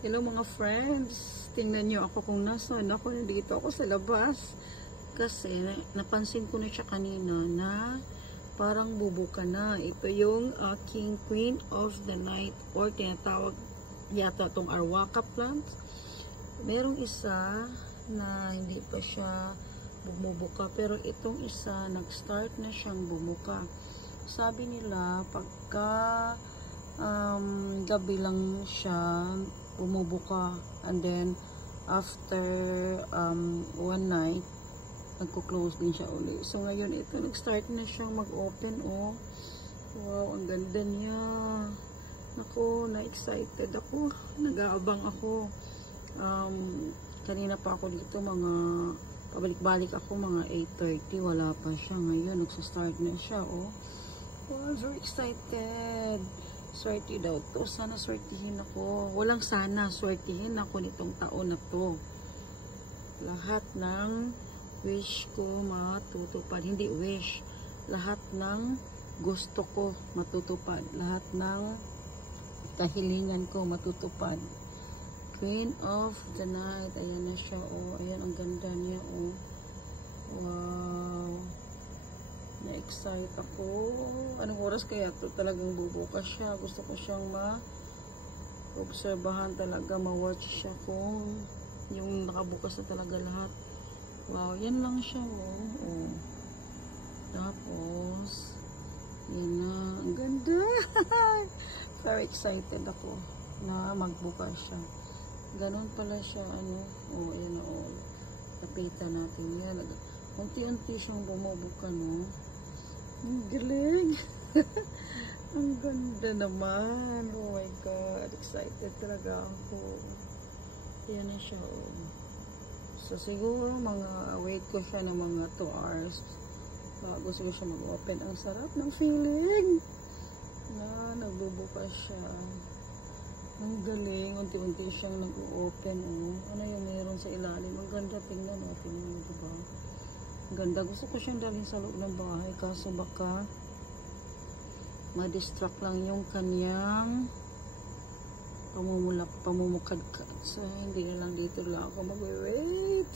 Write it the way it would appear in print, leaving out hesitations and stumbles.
Hello mga friends, tingnan nyo ako kung nasaan ako. Nandito ako sa labas kasi napansin ko na siya kanina na parang bubuka na. Ito yung aking Queen of the Night or tinatawag yata itong Arwaka plant. Merong isa na hindi pa siya bumubuka, pero itong isa nag-start na siyang bumuka. Sabi nila pagka gabi lang siya bumubuka, and then after one night nagko-close din siya uli. So ngayon ito nag-start na siyang mag-open. Oh wow, ang ganda niya. Ako, na-excited ako, nag-aabang ako. Kanina pa ako dito, mga pabalik-balik ako, mga 8:30, wala pa siya. Ngayon nagsa-start na siya. Oh wow, very excited. Swerte daw to. Sana swertihin ako. Walang sana. Swertihin ako nitong taon na to. Lahat ng wish ko matutupad. Hindi wish. Lahat ng gusto ko matutupad. Lahat ng kahilingan ko matutupad. Queen of the Night. Ayan na siya. Oh, ayan, ang ganda niya. Oh wow, na-excite ako. Anong oras kaya ito talagang bubukas siya? Gusto ko siyang ma-obserbahan talaga, ma-watch siya kung yung nakabukas na talaga lahat. Wow, yan lang siya. Oh. Tapos yan na, ang ganda. Very excited ako na magbukas siya. Ganon pala siya, ano. Oh, ayan na. Oh, lapitan natin yan. Unti-unti siyang bumubuka, no. Ang galing. Ang ganda naman. Oh my God. Excited talaga ako. Yan na siya. Oh. So siguro wait ko siya ng mga 2 hours bago siguro siya mag-open. Ang sarap ng feeling na nagbubukas siya. Ang galing. Unti-unti siyang nag-open. Oh. Ano yung meron sa ilalim? Ang ganda. Tingnan. Oh. Tingnan mo, diba? Ganda. Gusto ko siyang dalhin sa loob ng bahay kaso baka ma-distract lang yung kanyang pamumukadkad. So hindi na lang dito lang ako mag-wait.